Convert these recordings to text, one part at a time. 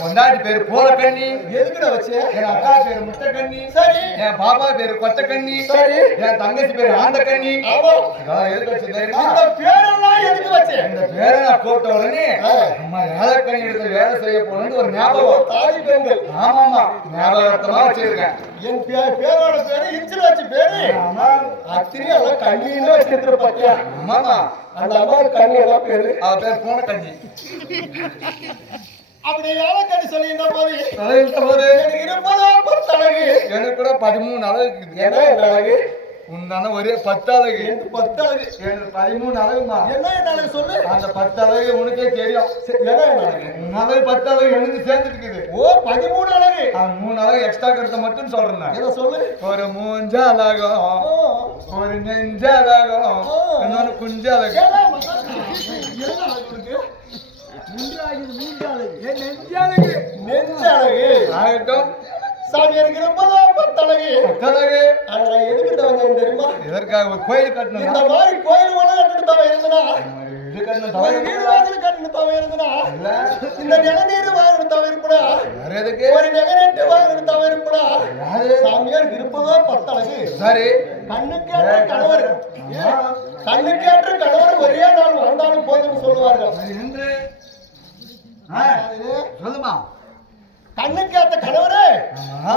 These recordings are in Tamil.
பொண்டாட்டி பேரு போலக்கண்ணி. எதுக்குடா வச்சு? என் அக்கா பேரு முட்டைக்கண்ணி. சரி. என் பாப்பா பேரு கொட்டக்கண்ணி. சரி. என் தங்கச்சி பேரு ஆந்தக்கண்ணி. எதுக்கு வச்சு தெரியுமா? இந்த பேரெல்லாம் எதுக்கு வச்சு? இந்த பேரை நான் போட்ட உடனே அம்மா ஏழக்கண்ணி எடுத்து வேலை செய்ய போகணும்னு ஒரு ஞாபகம். தாய் பெண்கள். ஆமாமா, ஞாபகமா வச்சிருக்கேன். என் பேரோட பேரு இன்சில் வச்சு பேரு. ஆமா, அத்திரி எல்லாம் கண்ணின்னு வச்சிருக்கிற பாத்தியா? ஆமாமா, அந்த அம்மா கண்ணி எல்லாம் பேரு. அவ பேர் போன கண்ணி. அப்படி ஏழக்கண்ணி சொல்லியிருந்த போது எனக்கு 20 அழகு. எனக்கு கூட 13 அழகு. என்ன அழகு? உண்டான ஒரே 10 அழகு. 10 அழகு. எனக்கு 13 அழகுமா. என்ன அழகு சொல்லு? அந்த 10 அழகு உனக்கே தெரியும். என்ன அழகு? உன்னால 10 அழகு எனக்கு சேர்ந்துருக்குது. ஓ, 13 அழகு. 3 அழகு எக்ஸ்ட்ரா கருத்தை மட்டும் சொல்றேன். என்ன சொல்லு? ஒரு மூஞ்ச அழகம், ஒரு நெஞ்ச அழகம், இன்னொரு குஞ்ச அழகு. எதற்காக கோயில் கட்டணும்? இந்த மாதிரி கோயில் இருந்தா இந்த நிலநீர் வாங்கிருப்பா, ஒரு நெகரெட்டு வாங்கிருப்பா. சாமியார் இருப்பதோ 10 அழகு. சரி. கண்ணுக்கேற்ற கணவர், கண்ணுக்கேற்ற கணவர் ஒரே நாள் வாழ்ந்தாலும் போதும்னு சொல்லுவார்கள். சொல்லுமா? கண்ணுக்கேற்ற கணவரே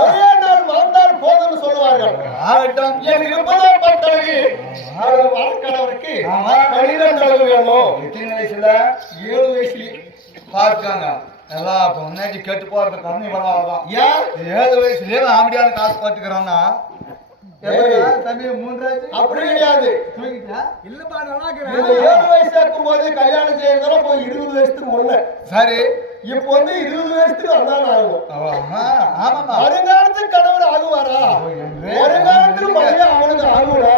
ஒரே நாள் வாழ்ந்தால் போதும்னு சொல்லுவார்கள். இருப்பதோ 10 அழகு. கணவருக்கு 12 அழகு வேணும். எத்தனை வயசுல? 7 வயசுல பார்க்காங்க. எல்லாம் முன்னாடி கெட்டு போறது கம்மி பண்ணாதான். ஏன் 7 வயசுலயே ஆம்படியான காசு பார்த்துக்கிறோம்னா தம்பி 3 அப்படி கிடையாது. இல்லப்பா நல்லா 7 வயசு இருக்கும் போது கல்யாணம் செய்யறதால போய் 20 வயசுக்கு முன்ன. சரி இப்ப வந்து 20 வயசுக்கு அதான் ஆகும். ஆமாமா வருங்காலத்துக்கு கணவர் ஆகுவாரா? வருங்காலத்துக்கு மனைவி அவனுக்கு ஆகுவா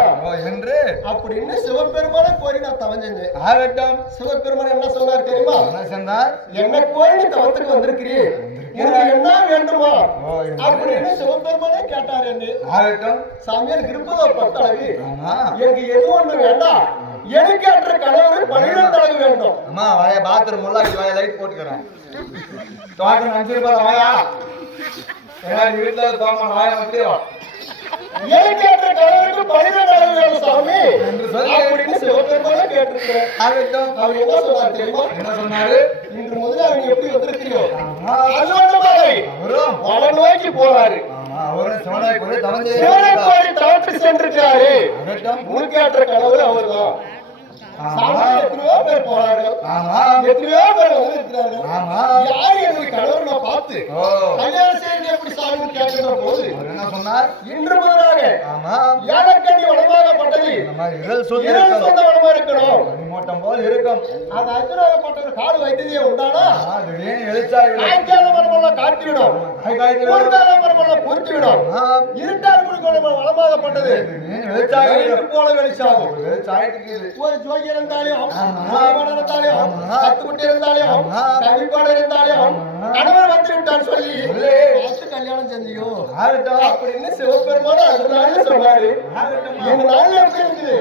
என்று அப்படின்னு சிவபெருமான கோரி நான் தவம் செஞ்சேன். ஆகட்டும். சிவபெருமான் என்ன சொன்னார் தெரியுமா? என்ன சொன்னார்? என்ன கோரி நீ தவத்துக்கு வந்திருக்கிறீ, உனக்கு என்ன வேண்டுமா அப்படின்னு சிவபெருமானே கேட்டார். என்று ஆகட்டும். சாமியார் இருப்பதோ 10 அழகு, எனக்கு எது ஒண்ணு வேண்டாம், எனக்கு அற்ற கணவர் 12 அழகு வேண்டும். அம்மா வாய பாத்ரூம் உள்ள லைட் போட்டுக்கிறேன். தோட்டம் 5 ரூபாய் வாயா வீட்டுல போமா வாயா அப்படியோ எனக்கு அற்ற கணவருக்கு 12 அழகு வேணும் சாமி என்று சொல்லி அப்படின்னு சிவபெருமானே கேட்டிருக்கிறேன். ஆகட்டும். அவர் என்ன சொன்னார் தெரியுமா? என்ன சொன்னாரு? இன்று முதல்ல அவங்க எப்படி வந்திருக்கிறீங்க அவரும் நோக்கி போறாரு. அவரும் சிவனை கோரி தவத்து சென்றிருக்காரு. முழுக்கேற்ற கணவர் அவர்தான். எத்தனையோ பேர் போறார்கள், எத்தனையோ பேர் வந்திருக்கிறார்கள். யாரு என்னுடைய கணவர் நான் பார்த்து கல்யாணம் செய்து எப்படி சாமி கேட்கிற போது என்ன சொன்னார்? இன்று முதலாக ஏழக்கண்ணி வனமாகப்பட்டது சொந்த வனமா இருக்கணும். போல் இருக்கும். அந்த அர்ஜுனாகப்பட்டது காடு வைத்ததே உண்டானா காய்க்கால மரமெல்லாம் காட்டிவிடும், மரமெல்லாம் பொறுத்துவிடும். இருட்டார் வனமாகப்பட்டது போல வெளிச்சாகும். ஒரு ஜோகி இருந்தாலும் இருந்தாலும் கத்துக்குட்டி இருந்தாலும் கவிப்பாடு இருந்தாலும் கணவர் வந்து விட்டான்னு சொல்லி கல்யாணம் செஞ்சியோ அப்படின்னு சிவபெருமான அதனால சொன்னாரு. எங்க நாள் எப்படி இருக்குது?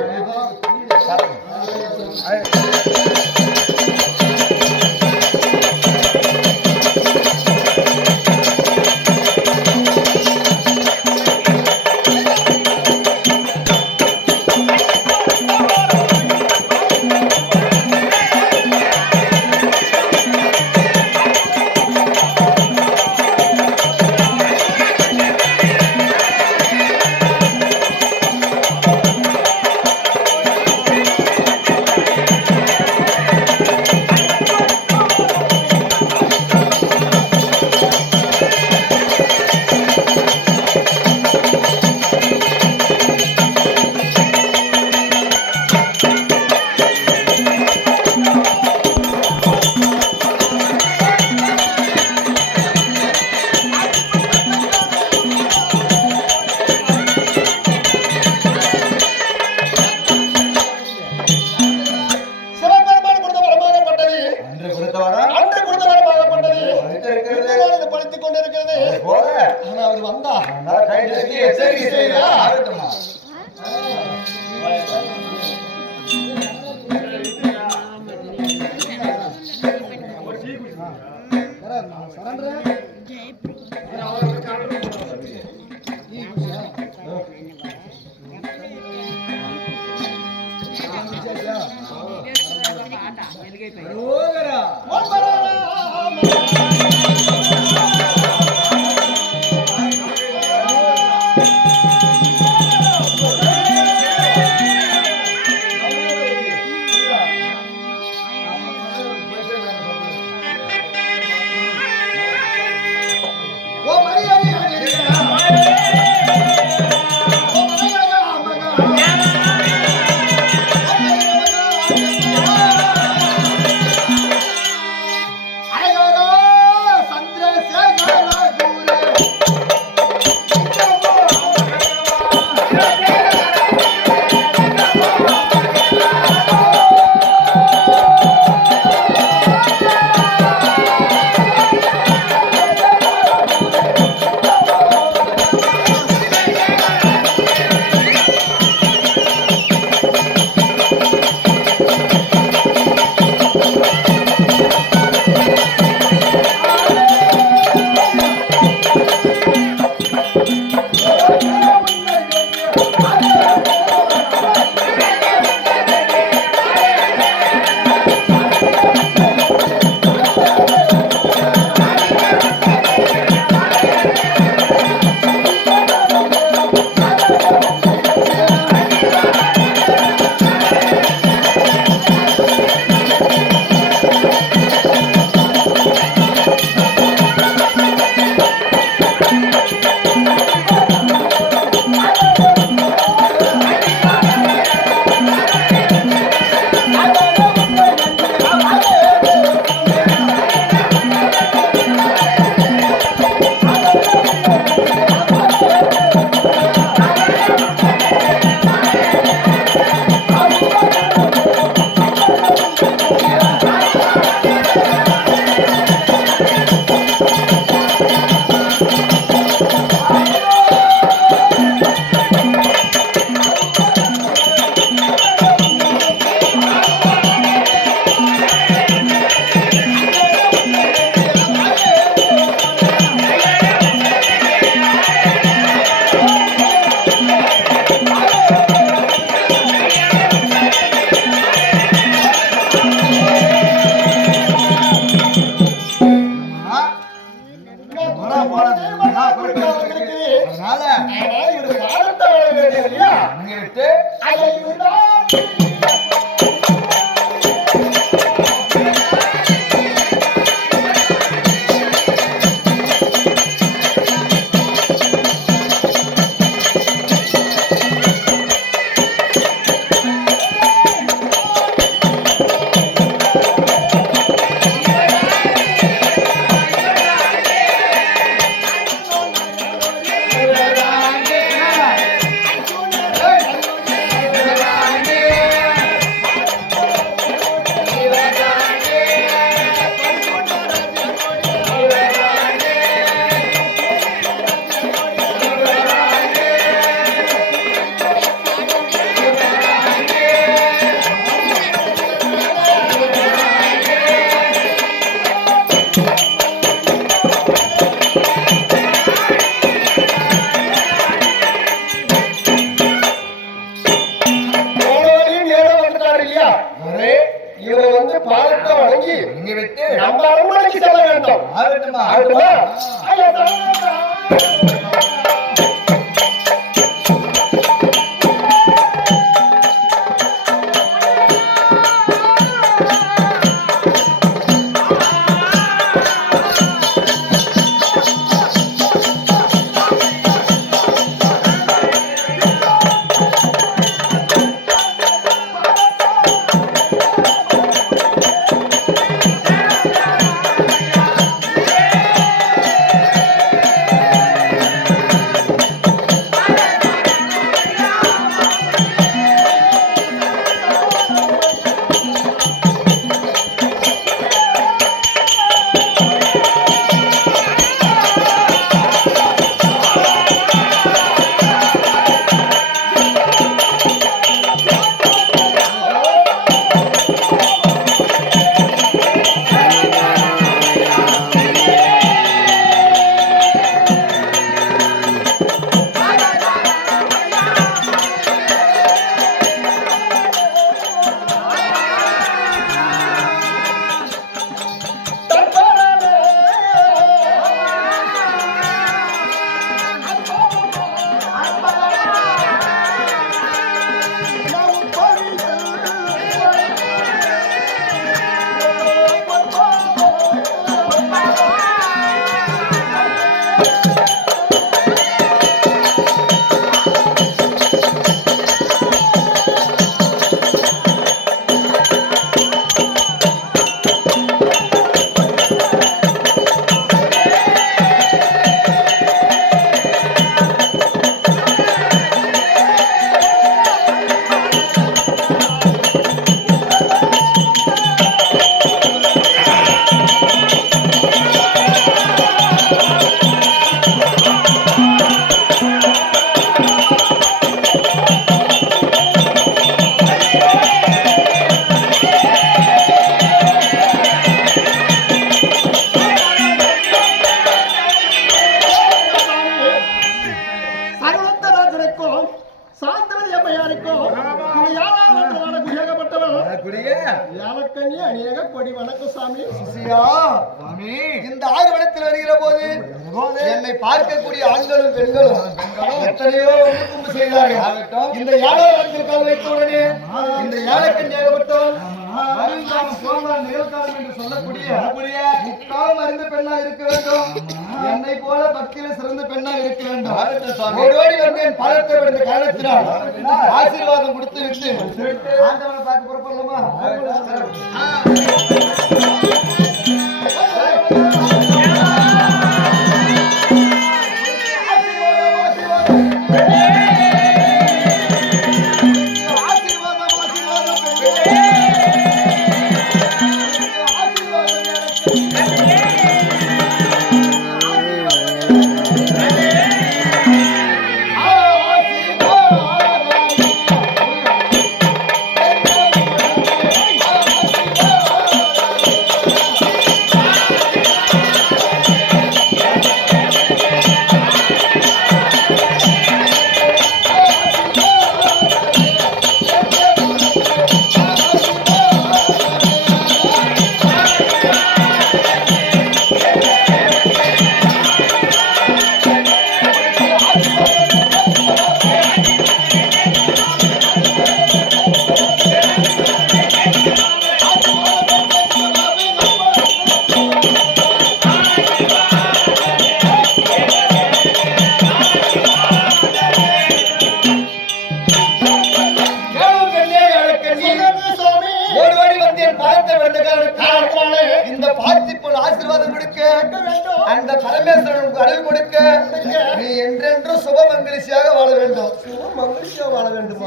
ஐயா இவரை வந்து பாலத்தை வணங்கி இங்க விட்டு நம்ம அரண்மனைக்கு செல்ல வேண்டும். ஆகட்டுமா ஆகட்டுமா? ஐயா இந்த ஆறுவனத்தில் வருகிற போது என்னை பார்க்கக்கூடிய ஆண்களும் பெண்களும் எத்தனையோ கும்பு செய்தார்கள். இந்த ஏழாவத்தில் கால் வைத்தவுடனே இந்த ஏழைக்கண் ஏகப்பட்டோம் நிகழ்காலம் என்று சொல்லக்கூடிய முக்கால் மருந்து பெண்ணா இருக்க வேண்டும். என்னை போல பக்தியில சிறந்த பெண்ணா இருக்க வேண்டும். ஓடோடி வந்தேன் பாலத்தை விடுத்த காலத்தினால் ஆசீர்வாதம் கொடுத்து விட்டு ஆண்டவனை பார்க்க புறப்படலாமா? இந்த பார்த்திபன் ஆசீர்வாதம் கொடுக்க அந்த பரமேஸ்வரனுக்கு அருள் கொடுக்க நீ என்றென்றும் சுபமங்கலிசியாக வாழ வேண்டும். சுபமங்கலிசியாக வாழ வேண்டும்.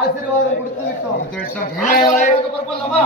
ஆசீர்வாதம் கொடுத்து விட்டோம். புறப்படலாமா?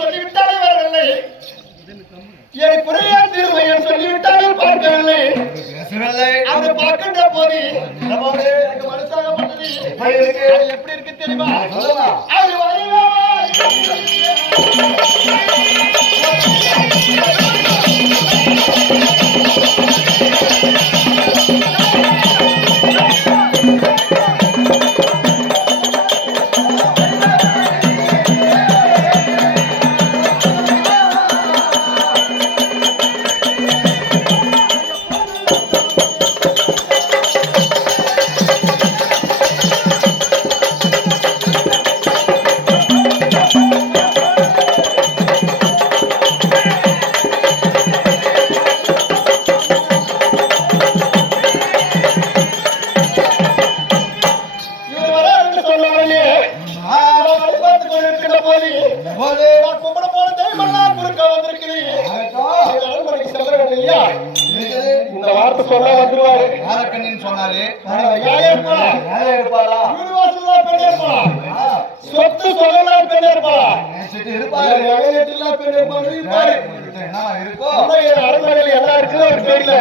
சொல்லிவிட்டாலே வரவில்லை, என் குறையா தீர்மையன் சொல்லிவிட்டாலே பார்க்கவில்லை. அதை பார்க்கின்ற போது எனக்கு மனசாக பண்ணது எப்படி இருக்கு தெரியுமா? அது வருவா இந்த வார்த்தை சொல்ல வந்துருவாரு. சொன்னாரு சொத்து சொல்லலாம் பெண்ணே இருப்பாளா? அரண்மனையில் என்ன இருக்குன்னு ஒரு தெரியல.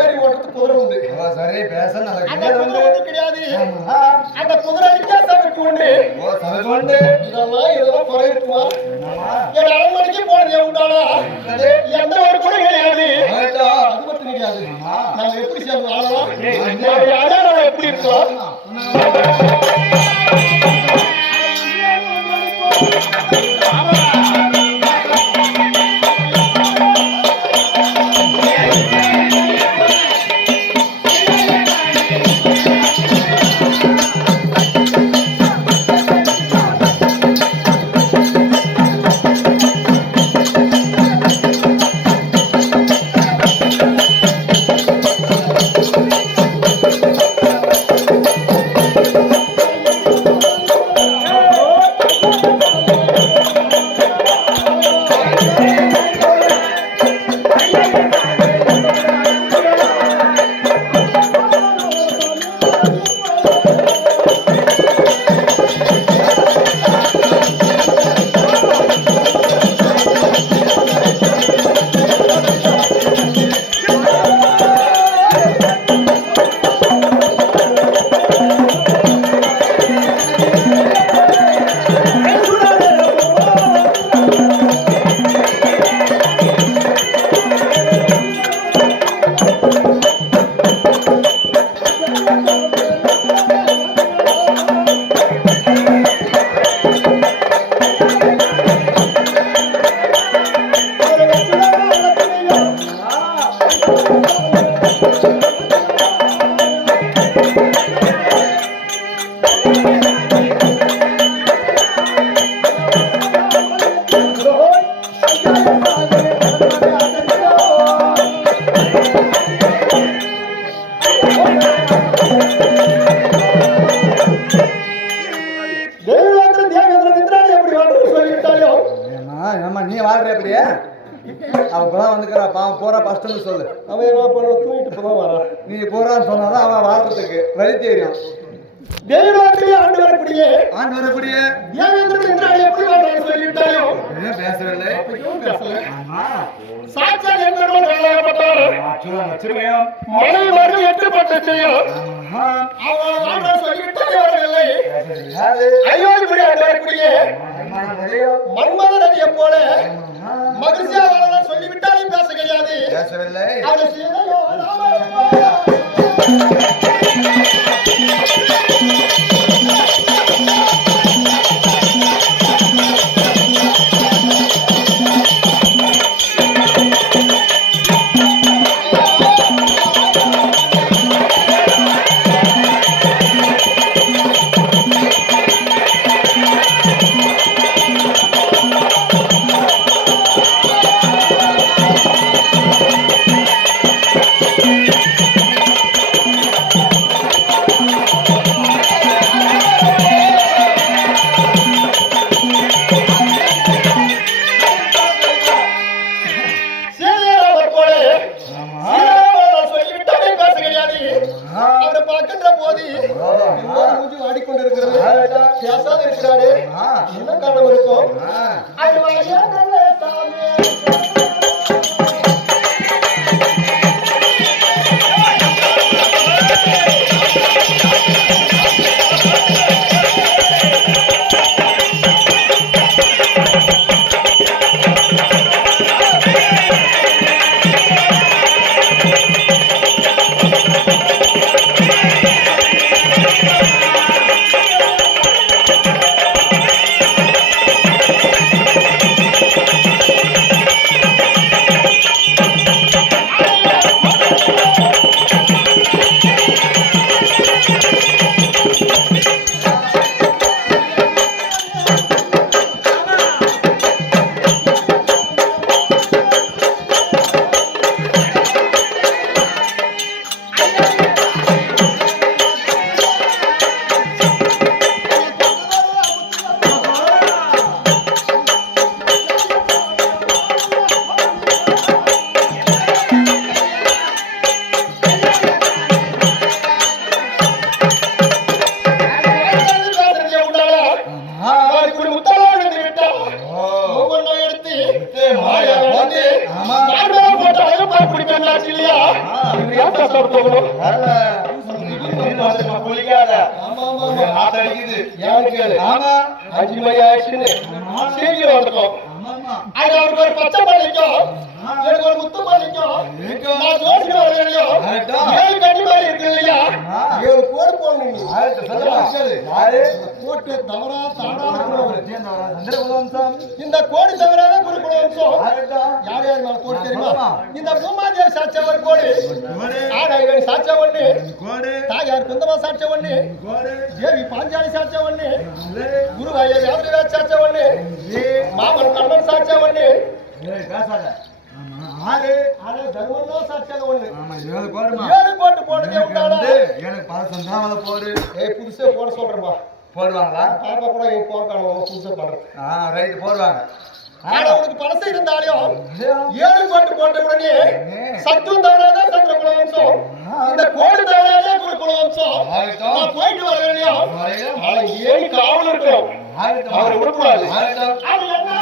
ஏறி ஓட்டுறது குதிரை உண்டு. சரி பேச அந்த குதிரை வந்து கிடையாது. அந்த குதிரை வித்தியாசம் உண்டு. இதெல்லாம் குறையுமா? என் அரண்மனைக்கு போனது உண்டானா எந்த ஒரு குறை கிடையாது. அது மட்டும் கிடையாது. நாங்க எப்படி சேர்ந்தோம் எப்படி இருக்கோம்? நீ வாழ்ற எப்படியே அவன் இப்பதான் வந்துக்கிறா பாவம் போறா ஃபர்ஸ்ட் சொல்லு. அவன் என்ன பண்ண தூங்கிட்டு இப்பதான் வரான். நீ போறான்னு சொன்னாதான் அவன் வாழ்றதுக்கு வழி தெரியும். தேவராத்திரி ஆண்டு வரக்கூடிய தேவேந்திரன் இந்திராணி எப்படி வாழ்றான்னு சொல்லிவிட்டாயோ பேசவில்லை. பேசல. ஆமா சாட்சாத் எங்களுடன் வேலையாகப்பட்டார். மனைவி மருந்து எட்டுப்பட்ட செய்யும் அவன் வாழ்ற சொல்லிவிட்டாலே வரவில்லை. அயோத்தி ஆண்டு வரக்கூடிய மன்மத நதியை போல மகிழ்ச்சியா வாழலாம் சொல்லிவிட்டாலும் பேச கிடையாது. பேசவில்லை. அதை செய்தையோ இந்த கோடி தவிராத குருகுல வம்சம் யார் யார் மேல கோடி தெரியுமா? இந்த பூமாதேவி சாட்சியா ஒரு கோடி, ஆகாயகனி சாட்சியா ஒண்ணு, தாயார் குந்தமா சாட்சியா ஒண்ணு, தேவி பாஞ்சாலி சாட்சியா ஒண்ணு, குருவாயூர் யாதவ சாட்சியா ஒண்ணு, மாமன் கண்ணன் சாட்சியா ஒண்ணு, தர்மனோ சாட்சியா ஒண்ணு. 7 கோட்டு போடுதே உண்டாடா. எனக்கு பல சந்தாமல போடு. புதுசா போட சொல்றேன்பா. போடுவாங்களா? பாப்பா கூட இங்க போறாங்க புதுசா பண்றேன். ரைட் போடுவாங்க. ஆனா உனக்கு பழசு இருந்தாலும் 7 கோட்டு போட்ட உடனே சத்துவம் தவறாத சந்திரகுல வம்சம், இந்த கோடு தவறாத குருகுல வம்சம். நான் போயிட்டு வர வேலையா? ஏன் காவல் இருக்கணும், அவரை விடக்கூடாது. அது என்ன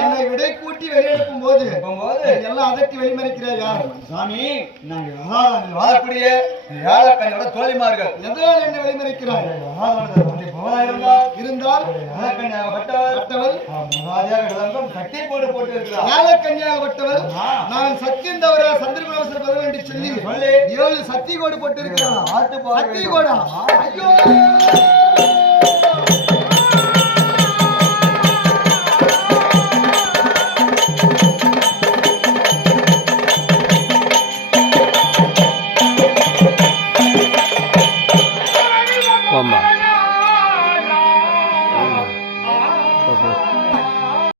என்னை விடை கூட்டி வெளியெடுக்கும் போது போகும்போது எல்லாம் அதட்டி வெளிமறிக்கிறார் யார்? சாமி நாங்க வாழக்கூடிய ஏழக்கண்ணியோட தோழிமார்கள் எதனால் என்னை வெளிமறிக்கிறார்? இருந்தால் ஏழக்கண்ணியாகப்பட்டவள் சக்தி போட்டு போட்டு இருக்கிறார். ஏழக்கன்னியாகப்பட்டவள் நான் சத்தியம் தவிர சந்திரகுலவசர் பதில் என்று சொல்லி 7 சக்தி கோடு போட்டு இருக்கிறான். சக்தி கோடா? ஐயோ Mama.